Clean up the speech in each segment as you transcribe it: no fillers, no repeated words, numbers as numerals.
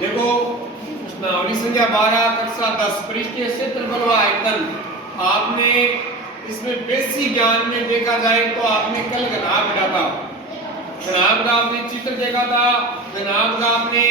देखो प्रश्नावली संख्या 12 कक्षा 10 पृष्ठीय क्षेत्रफल व आयतन। आपने इसमें बेसिक ज्ञान में देखा जाए तो आपने कल घनाभ पढ़ा था। घनाभ का आपने चित्र देखा था। घनाभ का आपने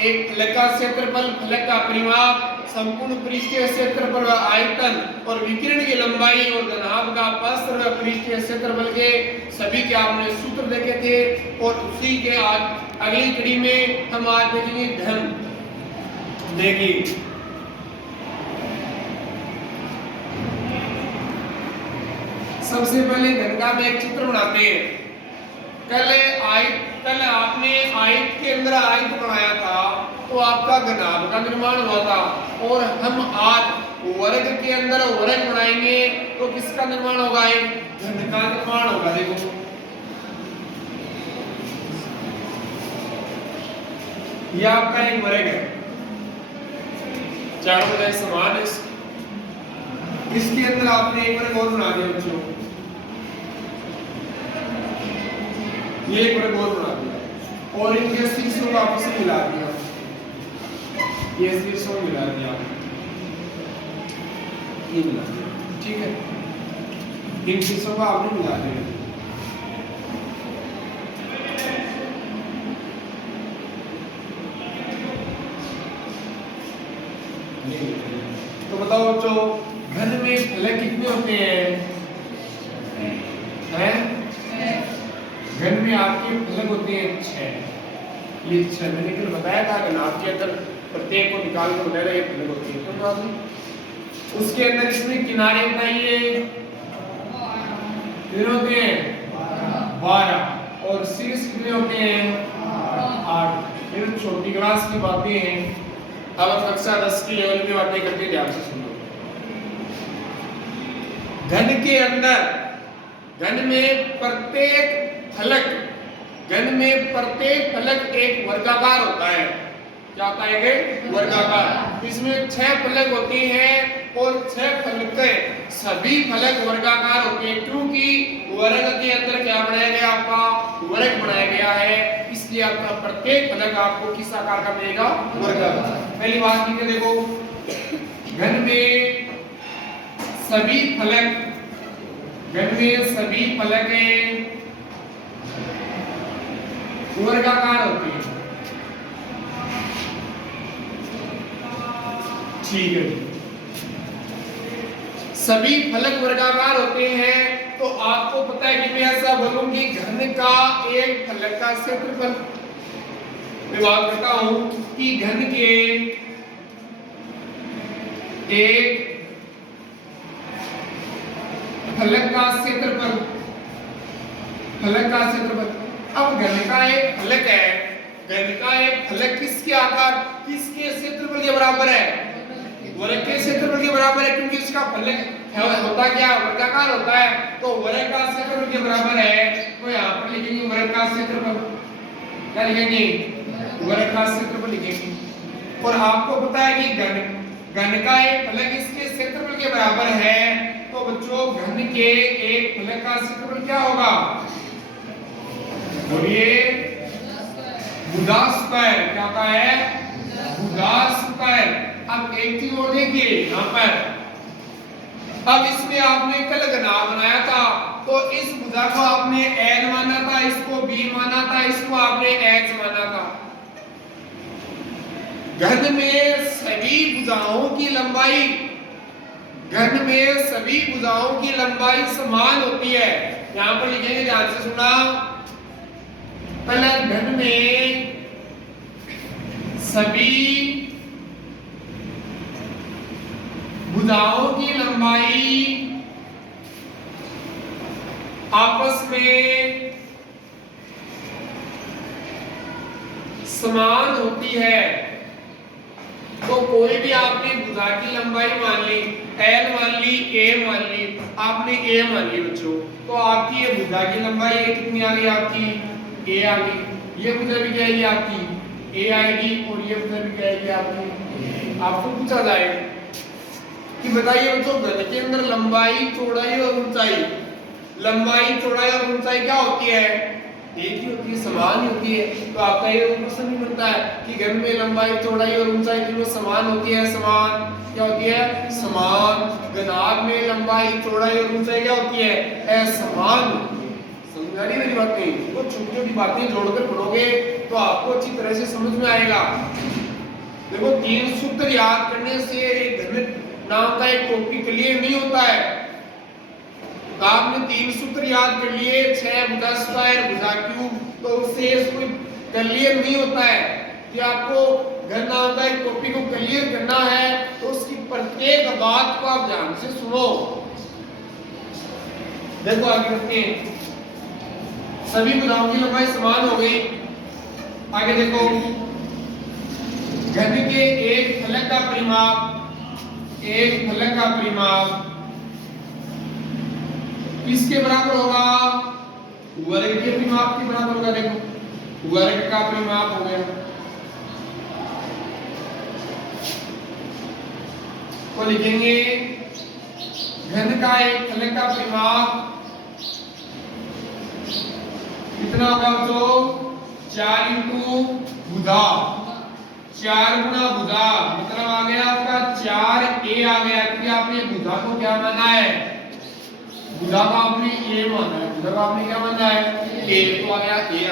एक फलक का क्षेत्रफल, फलक का परिमाप, संपूर्ण पृष्ठीय क्षेत्रफल व आयतन और विकिरण की लंबाई और घनाभ का पार्श्व व पृष्ठीय क्षेत्रफल के सभी के आपने सूत्र देखे थे। और उसी के आज अगली कड़ी में हम आज देखेंगे घन। देखिए सबसे पहले घन का एक चित्र बनाते हैं। कल आपने आयत के अंदर आयत बनाया था तो आपका घनाभ का निर्माण हुआ था। और हम आज वर्ग के अंदर वर्ग बनाएंगे तो किसका निर्माण होगा? एक घन का निर्माण होगा। देखो यह आपका एक वर्ग है, चारों बजाय समान है। इसके अंदर आपने एक वर्ग और बना दिया बच्चों, ये एक वर्ग और बना दिया और इनके शीर्षों को आपस में मिला दिया। ये शीर्षों मिला दिया, ये मिला दिया, ठीक है। इन शीर्षों को आपने मिला दिया। तो बताओ बच्चों, घन में फलक कितने होते हैं? घन में आपके फलक होते हैं 6। ये 6 मैंने कल बताया था। घनाभ के अंदर प्रत्येक को निकाल कर बताया ये फलक होते हैं। तो उसके अंदर इसमें किनारे बताइए कितने होते हैं? 12। और शीर्ष कितने होते हैं? 8। ये छोटी क्लास की बातें हैं। अब कक्षा 10 की लेवल की बातें करके ध्यान से सुनो। घन के अंदर, घन में प्रत्येक फलक एक वर्गाकार होता है। क्या होता है? एक वर्गाकार। इसमें 6 फलक होते हैं और 6 फलक सभी फलक वर्गाकार होते हैं, क्योंकि वर्ग के अंदर क्या बनाया गया? आपका वर्ग बनाया गया है। इसलिए आपका प्रत्येक फलक आपको किस आकार का मिलेगा? वर्गाकार। पहली बात ठीक है, देखो घन में सभी फलक वर्गाकार होते हैं। ठीक है, सभी फलक वर्गाकार होते हैं। तो आपको पता है कि मैं ऐसा बोलूं कि घन का एक फलक का क्षेत्रफल, मैं बात करता हूं कि घन के एक फलक का क्षेत्रफल, अब घन का एक फलक है, घन का एक फलक किसके आकार, किसके क्षेत्रफल के बराबर है? वर्ग के क्षेत्रफल के बराबर है, क्योंकि इसका फलक होता क्या? वर्गाकार होता है। तो वर्ग का क्षेत्रफल के बराबर है। तो यहाँ पर लिखेंगे वर्ग का क्षेत्रफल। क्या लिखेंगे? वर्ग का क्षेत्रफल लिखेंगे। और आपको पता है कि घन का एक फलक इसके क्षेत्रफल के बराबर है। तो बच्चों घन के एक फलक का क्षेत्रफल क्या होगा? बोलिए, भुजा स्क्वायर। क्या होता है? भुजा स्क्वायर। अब एक चीज और देखिए यहाँ पर, अब इसमें आपने कल घनाभ बनाया था तो इस भुजा को आपने n माना था, इसको b माना था, इसको आपने h माना था। घन में सभी भुजाओं की लंबाई समान होती है। यहां पर लिखेंगे, ध्यान से सुना। पहले घन में सभी भुजाओं की लंबाई आपस में समान होती है। तो कोई भी आपने भुजा की लंबाई मान ली, L मान ली, A मान ली, आपने A मान ली बच्चों, तो आपकी ये भुजा की लंबाई कितनी आ गई? आपकी A आ गई। ये भुजा भी क्या आएगी? आपकी A आएगी। और ये भुजा भी क्या आएगी? आपकी। आपको पूछा जाए कि बताइए बच्चों, घन के अंदर लंबाई, चौड़ाई और ऊंचाई, क्या होती है? एक ही होती है, समान ही होती है। तो आपका ये प्रश्न भी बनता है कि घन में लंबाई, चौड़ाई और ऊंचाई तीनों समान होती है। समान क्या होती है? समान। घनाभ में लंबाई, चौड़ाई और ऊंचाई क्या होती है? असमान। समझ आ रही मेरी बात? नहीं तो छोटी छोटी बातें जोड़कर पढ़ोगे तो आपको अच्छी तरह से समझ में आएगा। देखो, तीन सूत्र याद करने से एक घन नाम का एक टॉपिक क्लियर नहीं होता है। तो आपने तीन सूत्र याद कर लिए, 6 भुजा स्क्वायर भुजा क्यूब, तो उससे कोई क्लियर नहीं होता है कि आपको घन नाम का एक टॉपिक को क्लियर करना है तो उसकी प्रत्येक बात को आप ध्यान से सुनो। देखो आगे बढ़ते हैं। सभी भुजाओं की लंबाई समान हो गई। आगे देखो, घन के एक फलक का परिमाप, एक फलक का परिमाप किसके बराबर होगा? वर्ग के परिमाप के बराबर होगा। देखो, वर्ग का परिमाप हो गया, तो लिखेंगे घन का एक फलक का परिमाप कितना होगा? तो 4 इंटू भुजा, 4 गुना भुजा, मतलब आ गया आपका 4a आ गया। क्योंकि आपने भुजा को क्या माना है? भुजा का आपने a माना है। भुजा का आपने क्या माना है? a। तो आ गया a।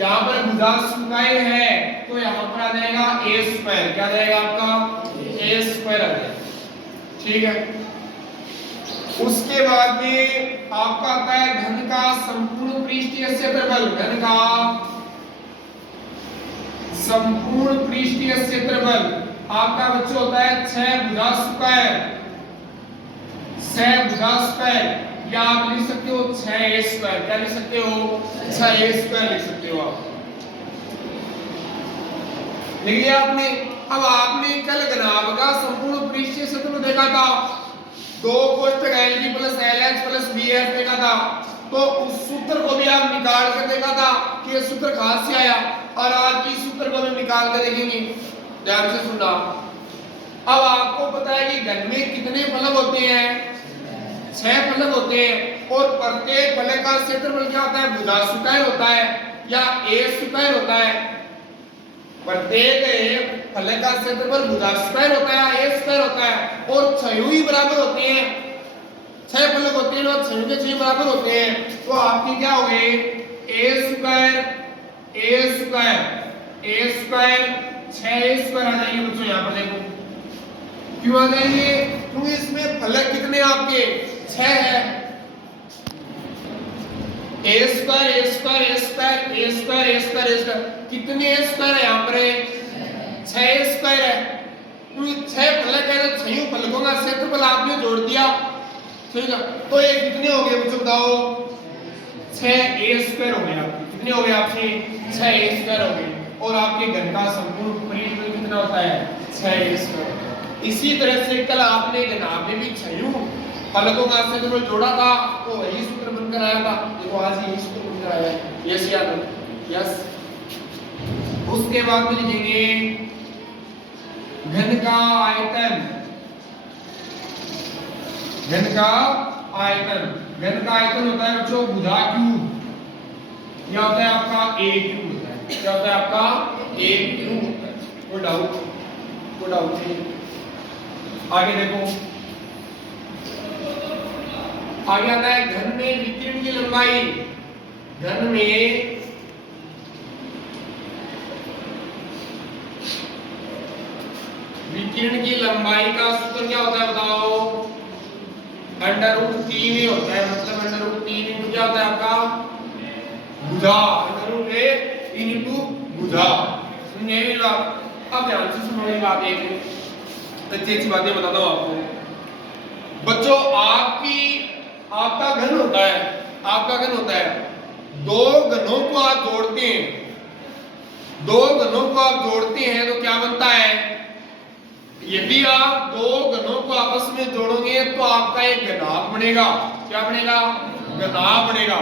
यहाँ पर भुजा स्क्वायर है तो यहाँ पर आ जाएगा a स्क्वायर। क्या जाएगा आपका? a स्क्वायर आ जाएगा। ठीक है। उसके बाद में आपका आता है घन का संपूर्ण पृष्ठीय क्षेत्रफल। घन का संपूर्ण पृष्ठीय क्षेत्रफल आपका बच्चों होता है 6 भुजा स्क्वायर। 6 भुजा स्क्वायर, या आप लिख सकते हो 6a स्क्वायर। क्या लिख सकते हो? 6a स्क्वायर लिख सकते हो आप। लिख लिया आपने। अब आपने कल घनाभ का संपूर्ण पृष्ठीय क्षेत्रफल देखा था, 2 कोष्ठक LG plus LH plus BH देखा था। तो उस सूत्र को भी आप निकाल कर देखा था कि ये सूत्र कहां से आया, और आज की सूत्र को भी निकाल कर देखेंगे। ध्यान से सुनना। अब आपको पता है कि घन में कितने फलक होते हैं? 6 फलक होते हैं, और प्रत्येक फलक का क्षेत्रफल क्या होता है? भुजा स्क्वायर होता है या a स्क्वायर होता है। प्रत्येक फलक का क्षेत्रफल भुजा स्क्वायर होता है या a स्क्वायर होता है, और छयों ही बराबर होते हैं। 6 फलक होते हैं और 6 के 6 बराबर होते हैं। तो आपके क्या हो गए? a square, a square, a square, 6a square आ जाएंगे बच्चों। यहाँ पर देखो क्यों आ जाएंगे? क्योंकि इसमें फलक कितने आपके? 6 है। a square, a square, a square, a square, a square, a square, कितने a स्क्वायर है यहाँ पर? 6 स्क्वायर है। क्योंकि 6 फलक है तो 6 फलकों का क्षेत्रफल आपने जोड़ दिया। ठीक है, तो ये कितने हो गए बच्चों बताओ? 6a स्क्वायर हो गया। कितने हो गए आपके? 6a स्क्वायर हो गए। और आपके घन का संपूर्ण पृष्ठफल कितना होता है? 6a square. इसी तरह से कल आपने घनाभ में भी 6 फलकों का क्षेत्रफल जोड़ा था, तो वही सूत्र बनकर आया था। देखो आज यही सूत्र बनकर आया है। यस या नो? यस। उसके बाद में लिखेंगे घन का आयतन। घन का आयतन, घन का आयतन होता है बच्चों भुजा क्यूब। यह होता है आपका a क्यूब होता है। क्या होता है आपका? a क्यूब होता है। कोई डाउट नहीं। आगे देखो, आगे आता है घन में विकिरण की लंबाई। घन में विकिरण की लंबाई का सूत्र क्या होता है बताओ? √3 होता है। मतलब √3 इंटू क्या होता है आपका? भुजा। √3 इंटू भुजा। समझे मेरी बात? अब ध्यान से सुनो मेरी बात। एक अच्छी बातें बताता हूँ आपको बच्चों। आपका घन होता है, आपका घन होता है, 2 घनों को आप जोड़ते हैं। 2 घनों को आप जोड़ते हैं तो क्या बनता है? यदि आप 2 घनों को आपस में जोड़ोगे तो आपका एक घनाभ बनेगा। क्या बनेगा? घनाभ बनेगा।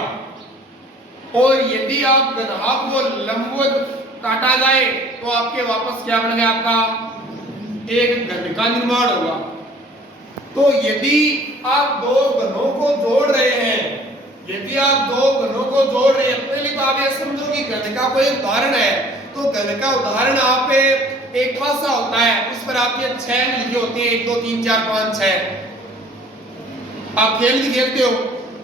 और यदि आप घनाभ को लंबवत काटा जाए तो आपके वापस क्या बन गया? आपका एक घन का निर्माण होगा। तो यदि आप 2 घनों को जोड़ रहे हैं यदि आप दो घनों को जोड़ रहे हैं, पहले तो आप ये समझो कि घन का कोई उदाहरण है, तो घन का उदाहरण आप एक पासा होता है, उस पर आपके 6 लिखे होते हैं, 1 2 3 4 5 6। आप खेल भी खेलते हो,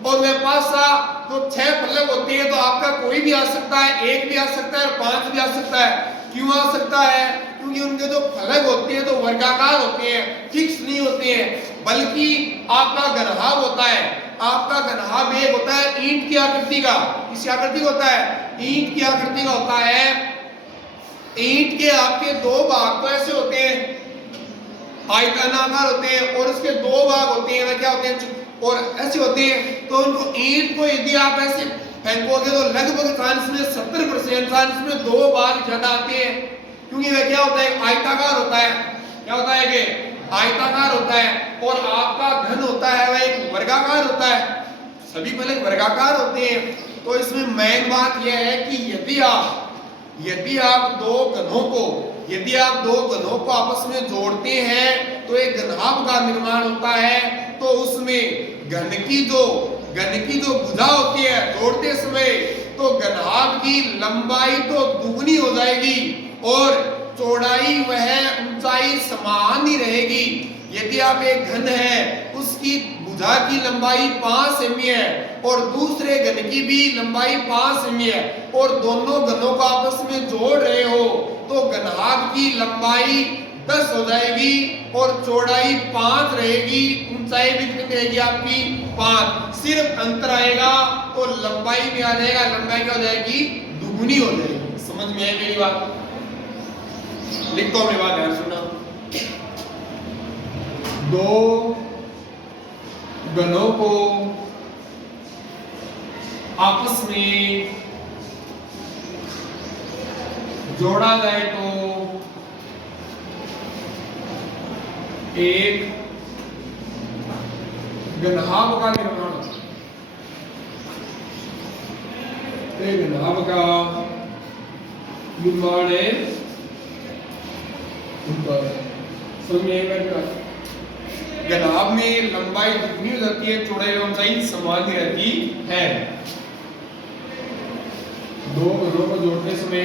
और वह पासा जो 6 फलक होते हैं, तो आपका कोई भी आ सकता है, 1 भी आ सकता है और 5 भी आ सकता है। क्यों आ सकता है? क्योंकि उनके जो फलक होते हैं तो वर्गाकार होते हैं, फिक्स नहीं होते हैं, बल्कि आपका घनभाग होता है। आपका घनभाग एक होता है ईंट की आकृति का। किस आकृति का होता है? ईंट की आकृति का होता है। ईंट के आपके दो भाग तो ऐसे होते हैं, आयताकार होते हैं, और उसके दो भाग होते हैं, वह क्या होते हैं? और ऐसे होते हैं। तो उनको ईंट को यदि आप ऐसे फेंकोगे तो लगभग चांस में 70% चांस में दो भाग ज्यादा आते हैं, क्योंकि वह क्या होता है? आयताकार होता है। क्या होता है कि आयताकार होता है। और आपका घन होता है वह एक वर्गाकार होता है। सभी फलक वर्गाकार होते हैं। तो इसमें मेन बात यह है कि यदि आप दो घनों को आपस में जोड़ते हैं तो एक घनाभ का निर्माण होता है। तो उसमें घन की जो भुजा होती है जोड़ते समय, तो घनाभ की लंबाई तो दुगनी हो जाएगी और चौड़ाई वह ऊंचाई समान ही रहेगी। यदि आप एक घन है उसकी भुजा की लंबाई 5 सेमी है और दूसरे घन की भी लंबाई 5 सेमी है, और दोनों घनों को आपस में जोड़ रहे हो, तो घनाभ की लंबाई 10 हो जाएगी और चौड़ाई 5 रहेगी, ऊंचाई भी कितनी रहेगी आपकी? 5। सिर्फ अंतर आएगा तो लंबाई में आ जाएगा। लंबाई क्या हो जाएगी? दुगुनी हो जाएगी। समझ में आई मेरी बात? लिखता हूं मैं बात, ध्यान सुनना। दो घनों को आपस में जोड़ा जाए तो एक घनाभ का निर्माण होता है। घनाभ का निर्माण है घनाभ में लंबाई दुगनी हो जाती है, चौड़ाई और ऊंचाई समान ही रहती है। दो घनों को जोड़ते समय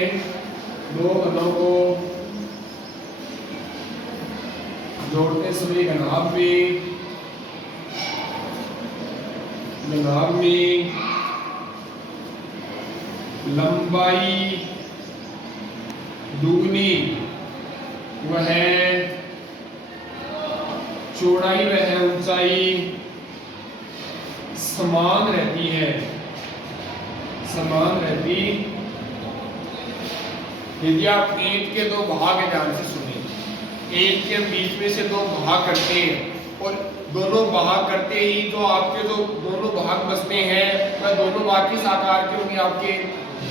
घनाभ में लंबाई दुगनी वह चौड़ाई वह ऊंचाई समान रहती है। यदि आप ईंट के दो भाग ध्यान से सुनिए, ईंट के बीच में से दो भाग करते हैं और दोनों भाग करते ही जो आपके जो दोनों भाग बचते हैं वह दोनों भाग किस आकार के होंगे? आपके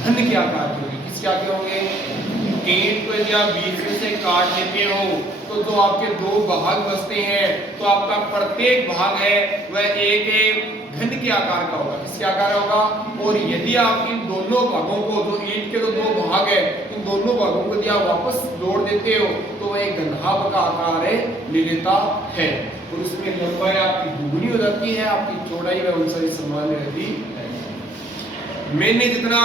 घन के आकार के होंगे। किस क्या के होंगे? ईंट को यदि आप बीच में से काट लेते हो तो जो आपके दो भाग बचते हैं, तो आपका प्रत्येक भाग है वह एक घन के आकार का होगा। किसके आकार होगा? और यदि आप इन दोनों भागों को, जो ईंट के तो दो भाग है, इन दोनों भागों को यदि आप वापस जोड़ देते हो तो वह एक घनाभ का आकार ले लेता है। और उसमें लंबाई आपकी दुगनी हो जाती है, आपकी चौड़ाई व ऊंचाई समान रहती है। मैंने जितना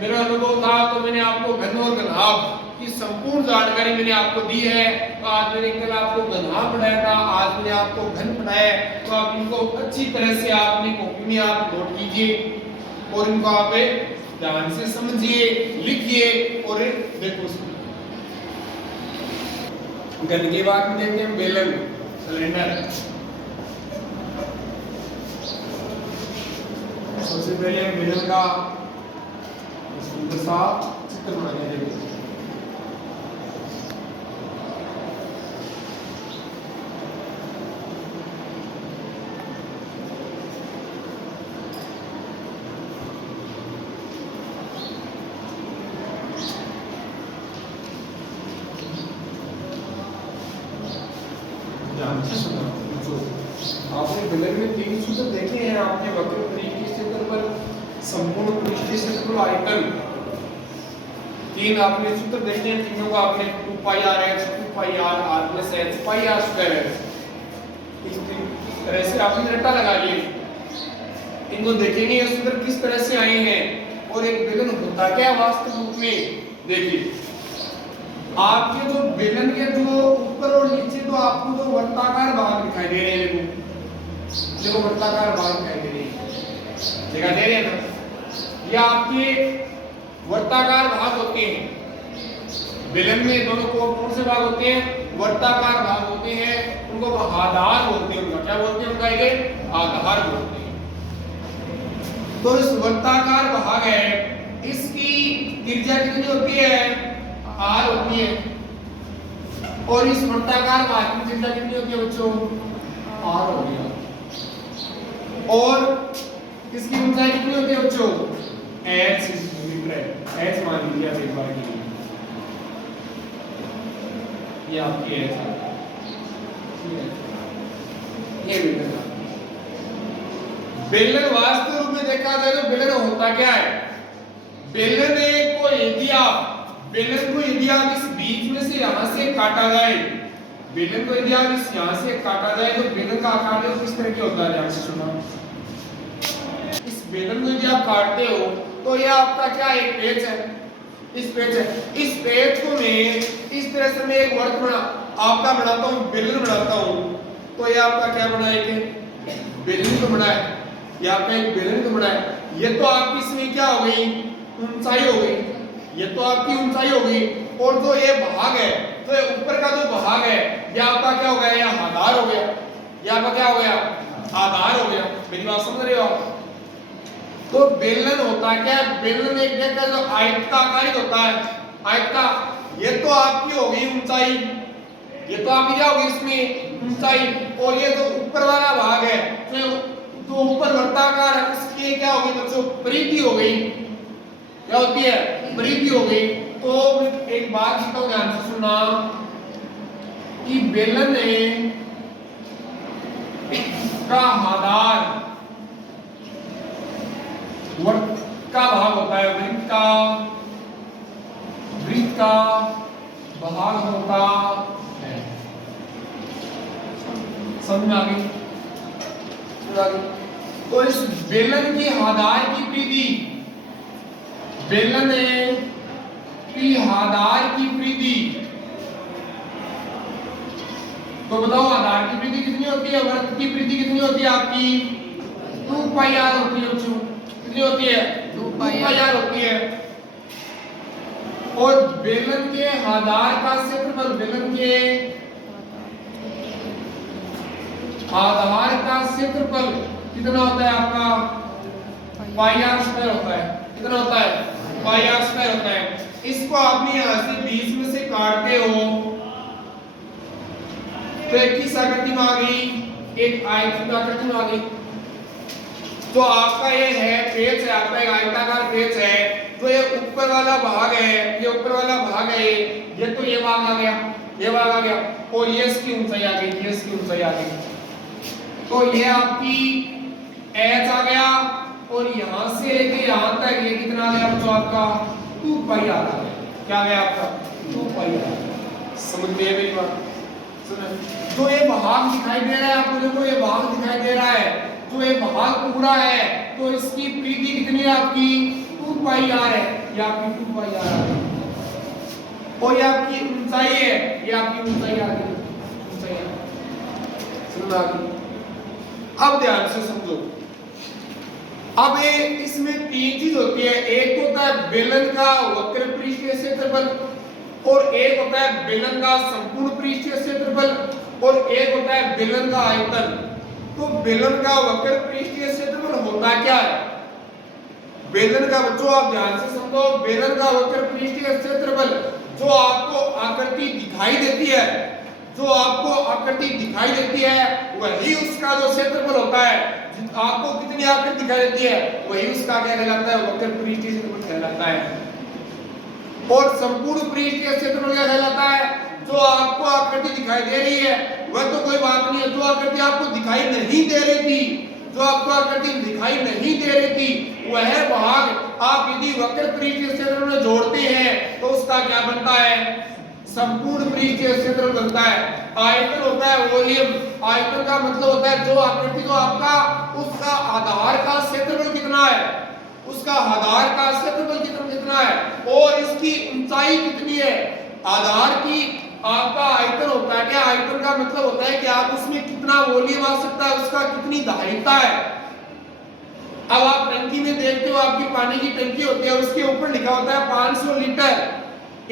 मेरा अनुभव था तो मैंने आपको घन और घनाभ की संपूर्ण जानकारी मैंने आपको दी है। तो आज मैंने कल आपको घनाभ पढ़ाया था, आज मैंने आपको घन पढ़ाया। तो आप इनको अच्छी तरह से अपनी कॉपी में आप नोट कीजिए और इनको आप ध्यान से समझिए, लिखिए और देखो। घन की बात में देखते हैं बेलन, सिलेंडर। सबसे पहले बेलन का सुंदर सा चित्र बनाएंगे। देखिए आपने बेलन में 3 सूत्र देखे हैं। आपने वक्र पृष्ठीय क्षेत्र पर संपूर्ण पृष्ठीय क्षेत्र आयतन 3 आपने सूत्र देखे हैं। तीनों को आपने 2 पाई r h 2 पाई r r प्लस h पाई r स्क्वायर h इस तरह से आपने रट्टा लगा लिए। इनको देखेंगे ये सूत्र किस तरह से आए हैं और एक बेलन होता क्या वास्तव रूप में। देखिए आपके जो बेलन के जो ऊपर और नीचे तो आपको जो वर्ताकार भाग दिखाई दे रहे हैं, देखो वर्ताकार भाग दिखाई दे रहे हैं, दिखाई दे रहे हैं ना, ये आपके वर्ताकार भाग होते हैं। बेलन में दोनों कौन से भाग होते हैं, वर्ताकार भाग होते हैं, उनको आधार बोलते हैं। उनका क्या बोलते हैं, उनका ये आधार बोलते हैं। तो इस वर्ताकार भाग है, इसकी त्रिज्या कितनी होती है, r होती है, और इस वर्ताकार भाग की त्रिज्या कितनी होती है बच्चों, r हो गया। और इसकी ऊंचाई कितनी होती है बच्चों, h मीटर है, h मान लीजिए आप एक बार के लिए, ये आपकी h है, ये मीटर। बेलन वास्तव रूप में देखा जाए तो बेलन होता क्या है, बेलन को यदि आप इस बीच में से यहां से काटा जाए, बेलन को यदि आप इस यहां से काटा जाए तो बेलन का आकार देखो किस तरह के होता है, ध्यान से सुनो। इस बेलन को यदि आप काटते हो तो ये आपका क्या एक पेच है, इस पेच को मैं इस तरह से मैं एक वर्ग आपका बनाता हूं, बेलन बनाता हूं, तो ये आपका क्या बना है, बेलन तो बना है, ये आपका एक बेलन तो बना है। ये तो आपकी इसमें क्या हो गई, ऊंचाई हो गई, ये तो आपकी ऊंचाई हो गई। और जो ये भाग है, तो ये ऊपर का जो भाग है, ये आपका क्या हो गया, ये आधार हो गया, ये आपका क्या हो गया, आधार हो गया। मेरी बात समझ रहे हो आप। तो बेलन होता क्या है, बेलन एक जगह जो आयताकार होता है, आयत का, ये तो आपकी हो गई ऊंचाई, ये तो आपकी क्या होगी इसमें ऊंचाई, और ये जो ऊपर वाला भाग है, तो ऊपर वर्ताकार है, इसकी क्या हो गई बच्चों, परिधि हो गई, क्या होती है, परिधि हो गई। तो एक बात लिखता हूं, ध्यान से सुनना, कि बेलन का आधार वर्त का भाग होता है, वृत्त का भाग होता है। समझ में आ गई। तो इस बेलन की आधार की परिधि, बेलन की आधार की परिधि, तो बताओ आधार की परिधि कितनी होती है, वर्त की परिधि कितनी होती है आपकी, 2πr होती है बच्चों, कितनी होती है, 2πr होती है। और बेलन के आधार का क्षेत्रफल, बेलन के आधार का क्षेत्रफल कितना होता है आपका, πr² होता है, कितना होता है, πr² होता है। इसको आपने यहां से 20 में से काटते हो तो एक किस आकृति में आ गई, एक आयत की आकृति में आ गई। तो आपका ये है पेच है, आपका एक आयताकार पेच है, तो ये ऊपर वाला भाग है, ये ऊपर वाला भाग है, ये तो ये भाग आ गया, ये भाग आ गया, और ये इसकी ऊंचाई आ गई, ये इसकी ऊंचाई आ गई। तो ये आपकी h आ गया, और यहां से लेके यहां तक ये कितना आ गया, तो आपका 2πr आ गया। क्या आ गया आपका, 2πr। समझ में मेरी बात, सुनो। तो ये भाग दिखाई दे रहा है आपको, देखो ये भाग दिखाई दे रहा है, तो ये भाग पूरा है, तो इसकी परिधि कितनी है आपकी, 2πr है, ये आपकी 2πr है, और ये आपकी ऊंचाई है, ये आपकी ऊंचाई आ गई, ऊंचाई समझ आ गई। अब ध्यान से समझो, अब ये इसमें तीन चीज होती है, एक होता है बेलन का वक्र पृष्ठीय क्षेत्रफल, और एक होता है बेलन का संपूर्ण पृष्ठीय क्षेत्रफल, और एक होता है बेलन का आयतन। तो बेलन का वक्र पृष्ठीय क्षेत्रफल होता क्या है, बेलन का, बच्चों आप ध्यान से समझो, बेलन का वक्र पृष्ठीय क्षेत्रफल जो आपको आकृति दिखाई देती है, जो आपको आकृति दिखाई देती है वही उसका जो क्षेत्रफल होता है। आपको कितनी आकृति दिखाई देती है वही उसका क्या कहलाता है, वक्र पृष्ठीय क्षेत्रफल कहलाता है। और संपूर्ण पृष्ठीय क्षेत्रफल क्या कहलाता है, जो आपको आकृति दिखाई दे रही है वह तो कोई बात नहीं है, जो आकृति आपको दिखाई नहीं दे रही थी, जो आपको आकृति दिखाई नहीं दे रही थी वह भाग आप यदि वक्र पृष्ठीय क्षेत्रफल में जोड़ते हैं तो उसका क्या बनता है, संपूर्ण पृष्ठीय क्षेत्र बनता है। आयतन होता है वॉल्यूम। आयतन का मतलब होता है जो आकृति को आपका उसका आधार का क्षेत्रफल कितना है, उसका आधार का क्षेत्रफल कितना है और इसकी ऊंचाई कितनी है। आधार की आपका आयतन होता है क्या, आयतन का मतलब होता है कि आप उसमें कितना वॉल्यूम आ सकता है, उसका कितनी धारिता है। अब आप टंकी में देखते हो, आपकी पानी की टंकी होती है, उसके ऊपर लिखा होता है 500 लीटर,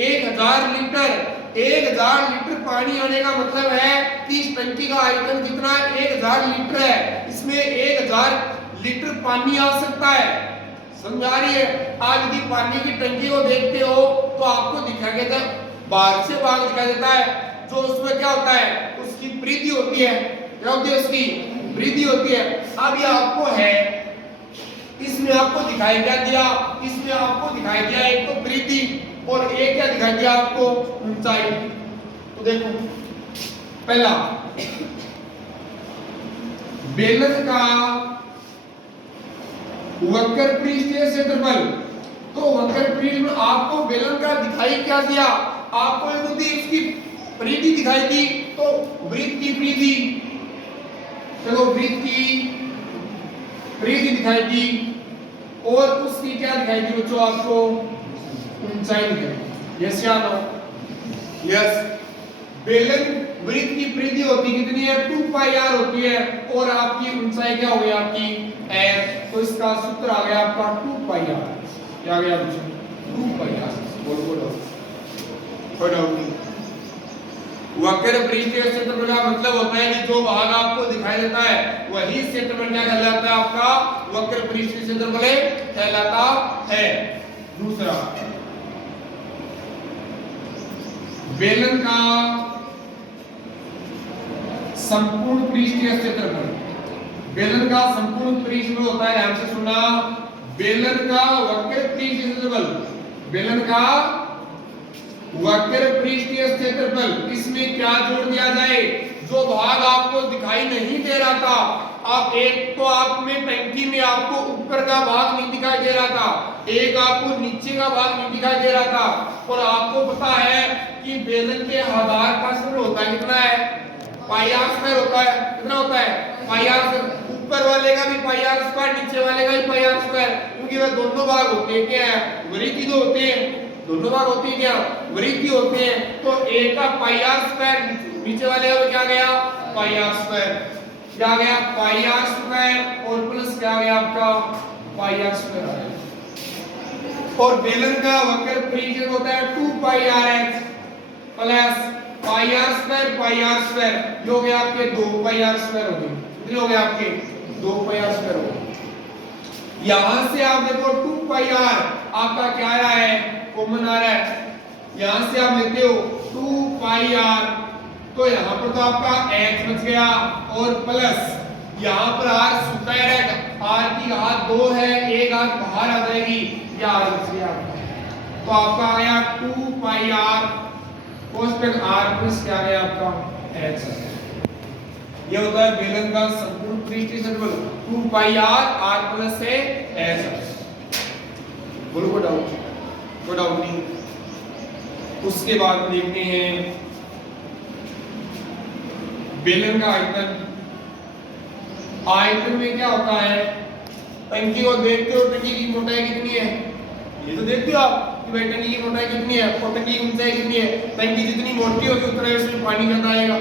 1000 लीटर। 1000 लीटर पानी आने का मतलब है कि इस टंकी का आयतन कितना है, 1000 लीटर है। इसमें 1000 लीटर पानी आ सकता है। समझा रही है। आज यदि पानी की टंकी को देखते हो तो आपको दिखाई देता है, बाहर से बाहर दिखाई देता है, जो उसमें क्या होता है, उसकी वृद्धि होती है। क्या होती है, उसकी वृद्धि होती है। अब ये आपको है, इसमें आपको दिखाई क्या दिया, इसमें आपको दिखाई दिया एक तो वृद्धि और एक क्या दिखाई दिया आपको, ऊंचाई। तो देखो पहला बेलन का वक्र पृष्ठीय क्षेत्रफल। तो वक्र पृष्ठ में आपको बेलन का दिखाई क्या दिया, आपको यदि उसकी परिधि दिखाई दी तो वृत्त की परिधि, चलो वृत्त की परिधि दिखाई दी और उसकी क्या दिखाई दी बच्चों, आपको ऊंचाई दिखाई। यस या नो, यस। बेलन वृत्त की परिधि होती कितनी है, 2 पाई आर होती है और आपकी ऊंचाई क्या हो गई, आपकी एल। तो इसका सूत्र आ गया आपका 2 पाई आर। क्या आ गया बच्चों, 2 पाई आर। बोलो वक्र पृष्ठीय क्षेत्रफल का मतलब होता है कि जो भाग आपको दिखाई देता है वही क्षेत्रफल क्या कहलाता है, आपका वक्र पृष्ठीय क्षेत्रफल कहलाता है। दूसरा बेलन का संपूर्ण पृष्ठीय क्षेत्रफल। बेलन का संपूर्ण पृष्ठफल होता है, ध्यान से सुनना, बेलन का वक्र पृष्ठीय क्षेत्रफल, बेलन का वक्र पृष्ठीय क्षेत्रफल। इसमें क्या जोड़ दिया जाए, जो भाग आपको दिखाई नहीं दे रहा था। आप एक तो आप में टंकी में आपको ऊपर का भाग नहीं दिखाई दे रहा था, एक आपको नीचे का भाग नहीं दिखाई दे रहा था, और आपको पता है कि बेलन के आधार का क्षेत्र होता है कितना है, पाई आर स्क्वायर होता है। कितना होता है, पाई आर स्क्वायर। ऊपर वाले का भी पाई आर स्क्वायर, नीचे वाले का भी पाई आर स्क्वायर, क्योंकि वह दोनों भाग होते हैं क्या है, वृत्ति तो होते हैं, दोनों भाग होती है क्या, वृत्ति होते हैं। तो एक का पाई आर स्क्वायर, नीचे वाले का क्या गया, पाई आर स्क्वायर। क्या गया, पाई आर स्क्वायर और प्लस क्या गया आपका, पाई आर स्क्वायर आ गया। और बेलन का वक्र पृष्ठफल होता है 2 pi r x plus pi are square, जो हो गया आपके 2 पाई आर स्क्वायर हो गए। कितने हो गए आपके, 2 पाई आर स्क्वायर हो गए। यहां से आप देखो 2 पाई आर आपका क्या आ रहा है, कॉमन आ रहा है। यहां से आप लेते हो 2 पाई आर, तो यहां पर तो आपका x बच गया और प्लस यहां पर r स्क्वायर है, r की घात 2 है, एक घात बाहर आ जाएगी, या r बच गया। तो आपका आया 2 पाई r कोष्टक r प्लस क्या गया आपका h। ये होता है बेलन का संपूर्ण पृष्ठीय क्षेत्रफल 2 पाई r प्लस है h। बोलो कोई डाउट नहीं। उसके बाद देखते हैं बेलन का आयतन। आयतन में क्या होता है, टंकी को देखते हो, टंकी की मोटाई कितनी है, ये तो देखते हो आप कि भाई टंकी की मोटाई कितनी है और टंकी की ऊंचाई कितनी है। टंकी जितनी मोटी होगी उतना ही उसमें पानी ज्यादा आएगा,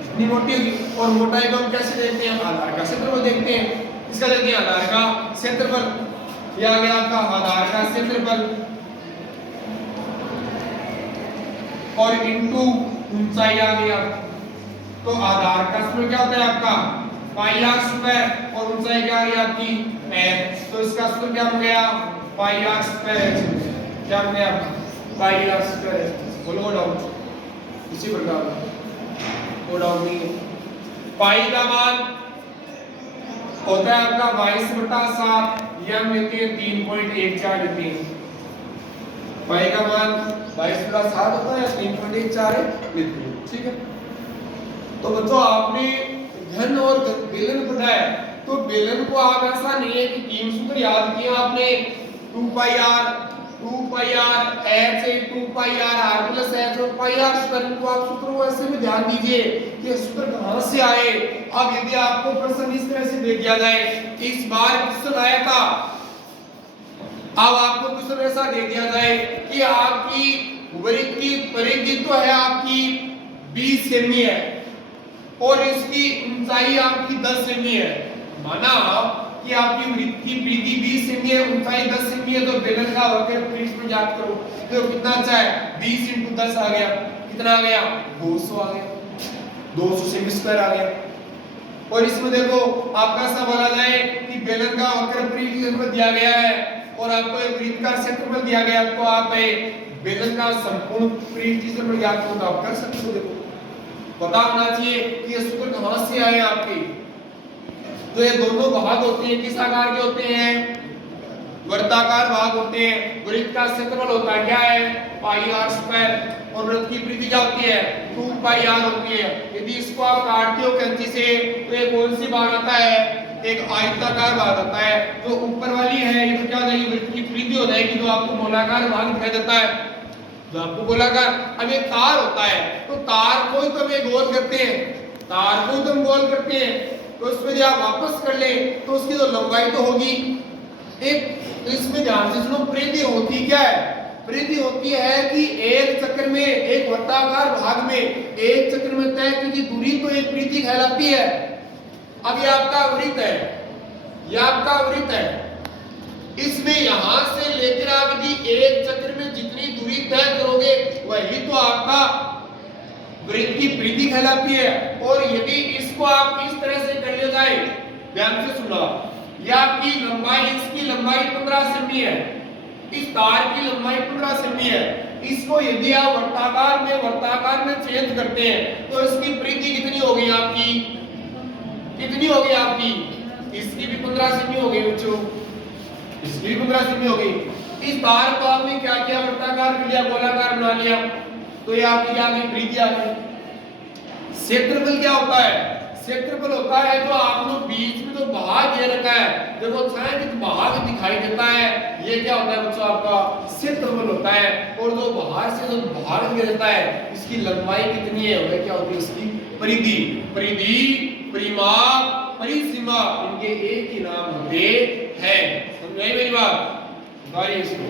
जितनी मोटी होगी। और मोटाई को हम कैसे देखते हैं, आधार का क्षेत्रफल देखते हैं। इसका देखते हैं आधार का क्षेत्रफल, यह आ गया आपका आधार का क्षेत्रफल और इनटू ऊंचाई आ गया। तो आधार का सूत्र क्या होता है आपका, पाई आर स्क्वायर और ऊंचाई क्या आ गई आपकी h। तो इसका सूत्र क्या हो गया, पाई आर स्क्वायर h। क्या हो गया, पाई आर स्क्वायर h। बोलो डाउट, इसी प्रकार को डाउट नहीं है। पाई का मान होता है आपका 22/7, या हम लेते हैं 3.14 लेते हैं। पाई का मान 22/7 होता है, 3.14 लेते हैं, ठीक है। तो बच्चों आपने घन और बेलन पढ़ा है, तो बेलन को आप ऐसा नहीं है कि 3 सूत्र याद किए आपने, 2 pi are 2 pi r h है 2 पाई r प्लस h और पाई r स्क्वायर को आप सूत्र को ऐसे भी ध्यान दीजिए कि ये सूत्र कहां से आए। अब यदि आपको प्रश्न इस तरह से दे दिया जाए, इस बार क्वेश्चन आया था, अब आपको क्वेश्चन ऐसा दे दिया जाए कि आपकी वृत्त की परिधि तो है आपकी 20 सेमी है और इसकी ऊंचाई आपकी 10 सेमी है। माना कि आपकी वृत्त की परिधि 20 सेमी है, ऊंचाई 10 सेमी है, तो बेलन का वक्र पृष्ठ में ज्ञात करो। तो कितना अच्छा है, 20 × 10 आ गया, कितना आ गया, 200 आ गया, 200 सेमी स्क्वायर आ गया। और इसमें देखो आपका ऐसा बोला जाए कि बेलन का वक्र पृष्ठ में दिया गया है और आपको एक वृत्त का क्षेत्रफल दिया गया, तो आप बेलन का संपूर्ण पृष्ठ में ज्ञात करो, आप कर सकते हो। देखो पता होना चाहिए कि ये सूत्र कहां से आए आपके। तो ये दोनों भाग होते हैं, किस आकार के होते हैं, वर्ताकार भाग होते हैं। वृत्त का क्षेत्रफल होता है क्या है, पाई r स्क्वायर, और वृत्त की परिधि क्या होती है, 2 पाई r होती है। यदि इसको आप काटते हो कैंची से तो ये कौन सी भाग आता है, एक आयताकार भाग आता है। जो ऊपर वाली है ये तो क्या हो जाएगी, वृत्त की परिधि हो जाएगी, तो आपको गोलाकार भाग दिखाई देता है, जो आपको गोलाकार। अब एक तार होता है, तो तार को तो हम गोल करते हैं, तार को तो हम गोल करते हैं, तो इसमें यदि आप वापस कर ले तो उसकी तो लंबाई तो होगी एक। तो इसमें ध्यान से सुनो, परिधि होती क्या है, परिधि होती है कि एक चक्र में, एक वर्ताकार भाग में एक चक्र में तय की दूरी तो एक परिधि कहलाती है। अब ये आपका वृत्त है, ये आपका वृत्त है, इसमें यहां से लेकर आप यदि एक चक्र में जितनी दूरी तय करोगे वही तो आपका वृत्त की परिधि कहलाती है। और यदि इसको आप इस तरह से कर ले जाए, ध्यान से सुनो, यह आपकी लंबाई, इसकी लंबाई 15 सेमी है, इस तार की लंबाई 15 सेमी है। इसको यदि आप वर्ताकार में छेद करते हैं तो इसकी परिधि कितनी होगी आपकी, कितनी होगी आपकी, इसकी भी 15 सेमी हो गई बच्चों, इसकी भी 15 सेमी हो गई। इस तार को आपने क्या किया, वर्ताकार कर लिया, गोलाकार बना लिया, तो ये आपकी क्या गई, परिधि आ गई। क्षेत्रफल क्या होता है, क्षेत्रफल होता है तो आपने बीच में जो भाग दे रखा है, देखो छायांकित भाग दिखाई देता है, ये क्या होता है बच्चों, आपका क्षेत्रफल होता है। और जो बाहर से जो भाग दिया जाता है इसकी लंबाई कितनी है, वह क्या होती है, इसकी परिधि। परिधि, परिमाप, परिसीमा, इनके एक ही नाम होते हैं। समझ आई मेरी बात, इसको